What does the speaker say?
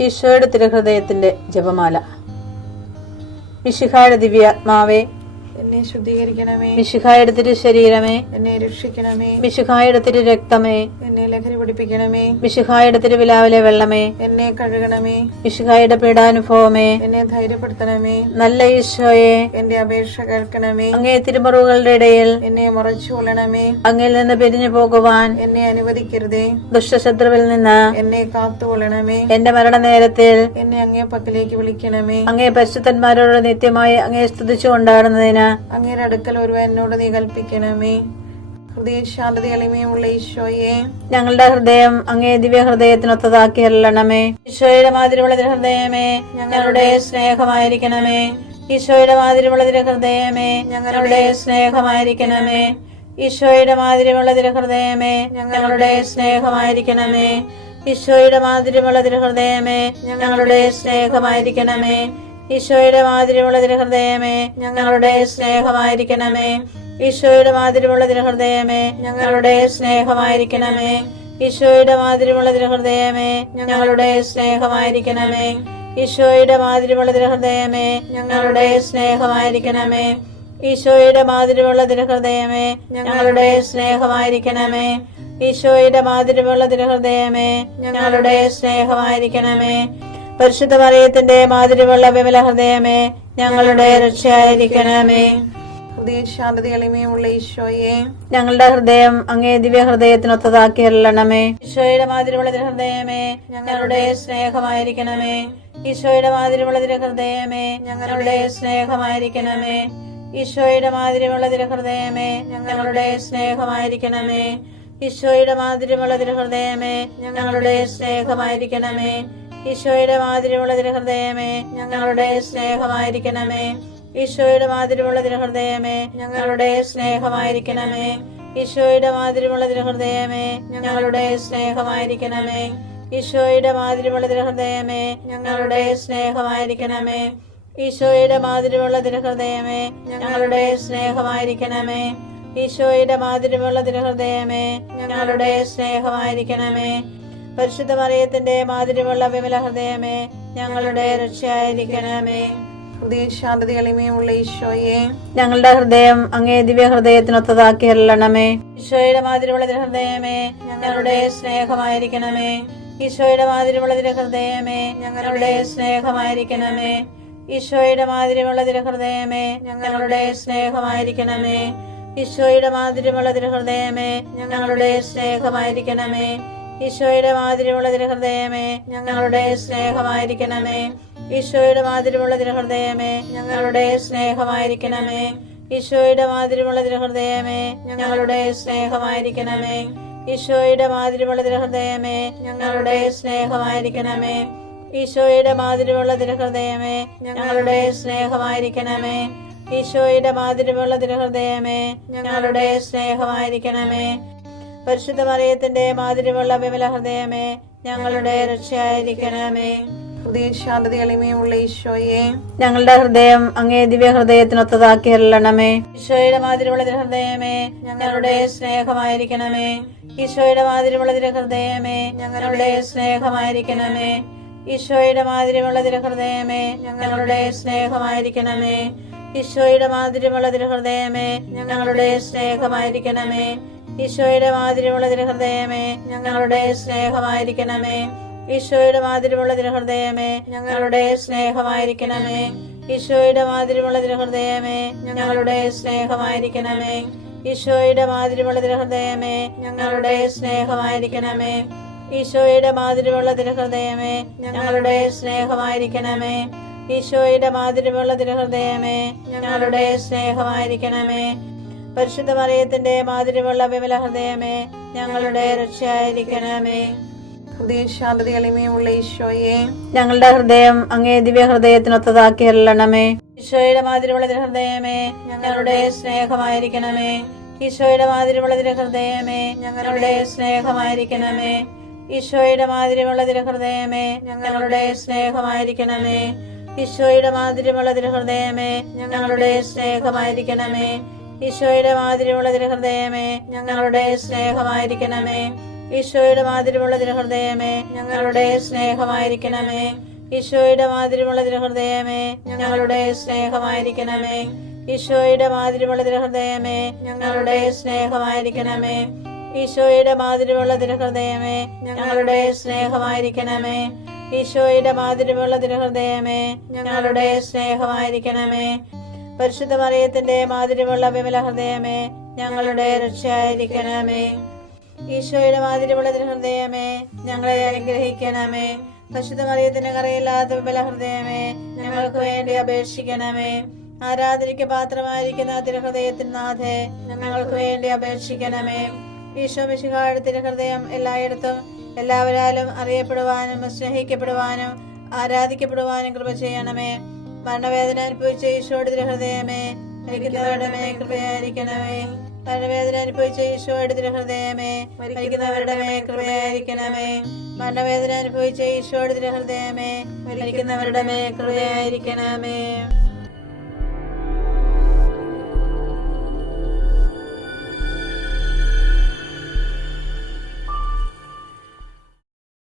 ഈശോയുടെ തിരുഹൃദയത്തിന്റെ ജപമാല. മിശിഹായുടെ ദിവ്യാത്മാവേ, എന്നെ ശുദ്ധീകരിക്കണമേ. മിശിഹായുടെ തിരു ശരീരമേ, എന്നെ രക്ഷിക്കണമേ. മിശിഹായുടെ തിരു രക്തമേ, എന്നെ ലഹരി പിടിപ്പിക്കണമേ. മിശിഹായുടെ തിരുവിലാവിലെ വെള്ളമേ, എന്നെ കഴുകണമേ. മിശിഹായുടെ പീഡാനുഭവമേ, എന്നെ ധൈര്യപ്പെടുത്തണമേ. നല്ല ഈശോയെ, എന്റെ അപേക്ഷ കേൾക്കണമേ. അങ്ങേ തിരുമുറിവുകളുടെ ഇടയിൽ എന്നെ മറച്ചു കൊള്ളണമേ. അങ്ങിൽ നിന്ന് പിരിഞ്ഞു പോകുവാൻ എന്നെ അനുവദിക്കരുതേ. ദുഷ്ടശത്രുവിൽ നിന്ന് എന്നെ കാത്തുകൊള്ളണമേ. എന്റെ മരണനേരത്തിൽ എന്നെ അങ്ങേ പക്കലേക്ക് വിളിക്കണമേ. അങ്ങേ പരിശുദ്ധന്മാരോട് നിത്യമായി അങ്ങേ സ്തുതിച്ചു കൊണ്ടാടുന്നതിന് അങ്ങയുടെ അടുക്കൽ ഒരുവൻ എന്നോട് നീ കൽപ്പിക്കണമേ. ഹൃദയശാന്തത എളിമയുള്ള ഈശോയെ, ഞങ്ങളുടെ ഹൃദയം അങ്ങേ ദിവ്യ ഹൃദയത്തിനൊത്തതാക്കി അരുളണമേ. ഈശോയുടെ മാതിരിയുള്ള ഹൃദയമേ, ഞങ്ങളുടെ സ്നേഹമായിരിക്കണമേ. ഈശോയുടെ മാതിരിയുള്ള ഹൃദയമേ, ഞങ്ങളുടെ സ്നേഹമായിരിക്കണമേ. ഈശോയുടെ മാതിരിയുള്ള ഹൃദയമേ, ഞങ്ങളുടെ സ്നേഹമായിരിക്കണമേ. ഈശോയുടെ മാതിരിയുള്ള ഹൃദയമേ, ഞങ്ങളുടെ സ്നേഹമായിരിക്കണമേ. ഈശോയുടെ മാതിരിയുള്ള ഹൃദയമേ, ഞങ്ങളുടെ സ്നേഹമായിരിക്കണമേ. ഈശോയുടെ മാതിരിയുള്ള ഹൃദയമേ, ഞങ്ങളുടെ സ്നേഹമായിരിക്കണമേ. ഈശോയുടെ മാതിരിയുള്ള ഹൃദയമേ, ഞങ്ങളുടെ സ്നേഹമായിരിക്കണമേ. ഈശോയുടെ മാതിരിയുള്ള ഹൃദയമേ, ഞങ്ങളുടെ സ്നേഹമായിരിക്കണമേ. ഈശോയുടെ മാതിരിയുള്ള ഹൃദയമേ, ഞങ്ങളുടെ സ്നേഹമായിരിക്കണമേ. ഈശോയുടെ മാതിരിയുള്ള ഹൃദയമേ, ഞങ്ങളുടെ സ്നേഹമായിരിക്കണമേ. പരിശുദ്ധ മറിയത്തിന്റെ മാതിരിയുള്ള വിമല ഹൃദയമേ, ഞങ്ങളുടെ രക്ഷയായിരിക്കണമേ. ഹൃദയശാന്തത എളിമയുള്ള ഈശോയെ, ഞങ്ങളുടെ ഹൃദയം അങ്ങേ ദിവ്യ ഹൃദയത്തിനൊത്തതാക്കി അരുളണമേ. ഈശോയുടെ മാതിരിയുള്ള ഹൃദയമേ, ഞങ്ങളുടെ സ്നേഹമായിരിക്കണമേ. ഈശോയുടെ മാതിരിയുള്ള ഹൃദയമേ, ഞങ്ങളുടെ സ്നേഹമായിരിക്കണമേ. ഈശോയുടെ മാതിരിയുള്ള ഹൃദയമേ, ഞങ്ങളുടെ സ്നേഹമായിരിക്കണമേ. ഈശോയുടെ മാതിരിയുള്ള ഹൃദയമേ, ഞങ്ങളുടെ സ്നേഹമായിരിക്കണമേ. ഈശോയുടെ മാതിരിയുള്ള ഹൃദയമേ, ഞങ്ങളുടെ സ്നേഹമായിരിക്കണമേ. ഈശോയുടെ മാതിരിയുള്ള ഹൃദയമേ, ഞങ്ങളുടെ സ്നേഹമായിരിക്കണമേ. ഈശോയുടെ മാതിരിയുള്ള ഹൃദയമേ, ഞങ്ങളുടെ സ്നേഹമായിരിക്കണമേ. ഈശോയുടെ മാതിരിയുള്ള ഹൃദയമേ, ഞങ്ങളുടെ സ്നേഹമായിരിക്കണമേ. ഈശോയുടെ മാതിരിയുള്ള ഹൃദയമേ, ഞങ്ങളുടെ സ്നേഹമായിരിക്കണമേ. ഈശോയുടെ മാതിരിയുള്ള ഹൃദയമേ, ഞങ്ങളുടെ സ്നേഹമായിരിക്കണമേ. പരിശുദ്ധ മറിയത്തിന്റെ മാതിരിയുള്ള വിമല ഹൃദയമേ, ഞങ്ങളുടെ രക്ഷയായിരിക്കണമേ. ഹൃദയശാന്തത എളിമയുള്ള ഈശോയെ, ഞങ്ങളുടെ ഹൃദയം അങ്ങേ ദിവ്യ ഹൃദയത്തിനൊത്തതാക്കി അരുളണമേ. ഈശോയുടെ മാതിരിയുള്ള ഹൃദയമേ, ഞങ്ങളുടെ സ്നേഹമായിരിക്കണമേ. ഈശോയുടെ മാതിരിയുള്ള ഹൃദയമേ, ഞങ്ങളുടെ സ്നേഹമായിരിക്കണമേ. ഈശോയുടെ മാതിരിയുള്ള ഹൃദയമേ, ഞങ്ങളുടെ സ്നേഹമായിരിക്കണമേ. ഈശോയുടെ മാതിരിയുള്ള ഹൃദയമേ, ഞങ്ങളുടെ സ്നേഹമായിരിക്കണമേ. ഈശോയുടെ മാതിരിയുള്ള ഹൃദയമേ, ഞങ്ങളുടെ സ്നേഹമായിരിക്കണമേ. ഈശോയുടെ മാതിരിയുള്ള ഹൃദയമേ, ഞങ്ങളുടെ സ്നേഹമായിരിക്കണമേ. ഈശോയുടെ മാതിരിയുള്ള ഹൃദയമേ, ഞങ്ങളുടെ സ്നേഹമായിരിക്കണമേ. ഈശോയുടെ മാതിരിയുള്ള ഹൃദയമേ, ഞങ്ങളുടെ സ്നേഹമായിരിക്കണമേ. ഈശോയുടെ മാതിരിയുള്ള ഹൃദയമേ, ഞങ്ങളുടെ സ്നേഹമായിരിക്കണമേ. ഈശോയുടെ മാതിരിയുള്ള ഹൃദയമേ, ഞങ്ങളുടെ സ്നേഹമായിരിക്കണമേ. പരിശുദ്ധ മറിയത്തിന്റെ മാതിരിയുള്ള വിമല ഹൃദയമേ, ഞങ്ങളുടെ രക്ഷയായിരിക്കണമേ. ഹൃദയശാന്തത എളിമയുള്ള ഈശോയെ, ഞങ്ങളുടെ ഹൃദയം അങ്ങേ ദിവ്യ ഹൃദയത്തിനൊത്തതാക്കി അരുളണമേ. ഈശോയുടെ മാതിരിയുള്ള ഹൃദയമേ, ഞങ്ങളുടെ സ്നേഹമായിരിക്കണമേ. ഈശോയുടെ മാതിരിയുള്ള ഹൃദയമേ, ഞങ്ങളുടെ സ്നേഹമായിരിക്കണമേ. ഈശോയുടെ മാതിരിയുള്ള ഹൃദയമേ, ഞങ്ങളുടെ സ്നേഹമായിരിക്കണമേ. ഈശോയുടെ മാതിരിയുള്ള ഹൃദയമേ, ഞങ്ങളുടെ സ്നേഹമായിരിക്കണമേ. ഈശോയുടെ മാതിരിയുള്ള ഹൃദയമേ, ഞങ്ങളുടെ സ്നേഹമായിരിക്കണമേ. ഈശോയുടെ മാതിരിയുള്ള ഹൃദയമേ, ഞങ്ങളുടെ സ്നേഹമായിരിക്കണമേ. ഈശോയുടെ മാതിരിയുള്ള ഹൃദയമേ, ഞങ്ങളുടെ സ്നേഹമായിരിക്കണമേ. ഈശോയുടെ മാതിരിയുള്ള ഹൃദയമേ, ഞങ്ങളുടെ സ്നേഹമായിരിക്കണമേ. ഈശോയുടെ മാതിരിയുള്ള ഹൃദയമേ, ഞങ്ങളുടെ സ്നേഹമായിരിക്കണമേ. ഈശോയുടെ മാതിരിയുള്ള ഹൃദയമേ, ഞങ്ങളുടെ സ്നേഹമായിരിക്കണമേ. പരിശുദ്ധ മറിയത്തിന്റെ മാതിരിയുള്ള വിമല ഹൃദയമേ, ഞങ്ങളുടെ രക്ഷയായിരിക്കണമേ. ഹൃദയശാന്തത എളിമയുള്ള ഈശോയെ, ഞങ്ങളുടെ ഹൃദയം അങ്ങേ ദിവ്യ ഹൃദയത്തിനൊത്തതാക്കി അരുളണമേ. ഈശോയുടെ മാതിരിയുള്ള ഹൃദയമേ, ഞങ്ങളുടെ സ്നേഹമായിരിക്കണമേ. ഈശോയുടെ മാതിരിയുള്ള ഹൃദയമേ, ഞങ്ങളുടെ സ്നേഹമായിരിക്കണമേ. ഈശോയുടെ മാതിരിയുള്ള ഹൃദയമേ, ഞങ്ങളുടെ സ്നേഹമായിരിക്കണമേ. ഈശോയുടെ മാതിരിയുള്ള ഹൃദയമേ, ഞങ്ങളുടെ സ്നേഹമായിരിക്കണമേ. ഈശോയുടെ മാതിരിയുള്ള ഹൃദയമേ, ഞങ്ങളുടെ സ്നേഹമായിരിക്കണമേ. ഈശോയുടെ മാതിരിയുള്ള തിരുഹൃദയമേ ഞങ്ങളുടെ സ്നേഹമായിരിക്കണമേ. ഈശോയുടെ മാതിരിയുള്ള തിരുഹൃദയമേ ഞങ്ങളുടെ സ്നേഹമായിരിക്കണമേ. ഈശോയുടെ മാതിരിയുള്ള തിരുഹൃദയമേ ഞങ്ങളുടെ സ്നേഹമായിരിക്കണമേ. ഈശോയുടെ മാതിരിയുള്ള തിരുഹൃദയമേ ഞങ്ങളുടെ സ്നേഹമായിരിക്കണമേ. ഈശോയുടെ മാതിരിയുള്ള തിരുഹൃദയമേ ഞങ്ങളുടെ സ്നേഹമായിരിക്കണമേ. പരിശുദ്ധ മറിയത്തിന്റെ മാതിരിയുള്ള വിമല ഹൃദയമേ ഞങ്ങളുടെ രക്ഷയായിരിക്കണമേ. ഈശോയുടെ മാതിരിയുള്ള തിരുഹൃദയമേ ഞങ്ങളെ അനുഗ്രഹിക്കണമേ. പരിശുദ്ധ മറിയത്തിന്റെ കറയില്ലാത്ത വിമല ഹൃദയമേ ഞങ്ങൾക്ക് വേണ്ടി അപേക്ഷിക്കണമേ. ആരാധനയ്ക്ക് പാത്രമായിരിക്കുന്ന തിരുഹൃദയത്തിന് നാഥേ ഞങ്ങൾക്ക് വേണ്ടി അപേക്ഷിക്കണമേ. ഈശോ മിശിഹായുടെ തിരുഹൃദയം എല്ലായിടത്തും എല്ലാവരാലും അറിയപ്പെടുവാനും സ്നേഹിക്കപ്പെടുവാനും ആരാധിക്കപ്പെടുവാനും കൃപ ചെയ്യണമേ. മരണവേദന അനുഭവിച്ച ഈശോയുടെ തിരുഹൃദയമേ മരിക്കുന്നവരുടെ മേൽ കൃപയായിരിക്കണമേ. മരണവേദന അനുഭവിച്ച ഈശോയുടെ തിരുഹൃദയമേ മരിക്കുന്നവരുടെ മേൽ കൃപയായിരിക്കണമേ. മരണവേദന അനുഭവിച്ച ഈശോയുടെ തിരുഹൃദയമേ മരിക്കുന്നവരുടെ മേൽ കൃപയായിരിക്കണമേ.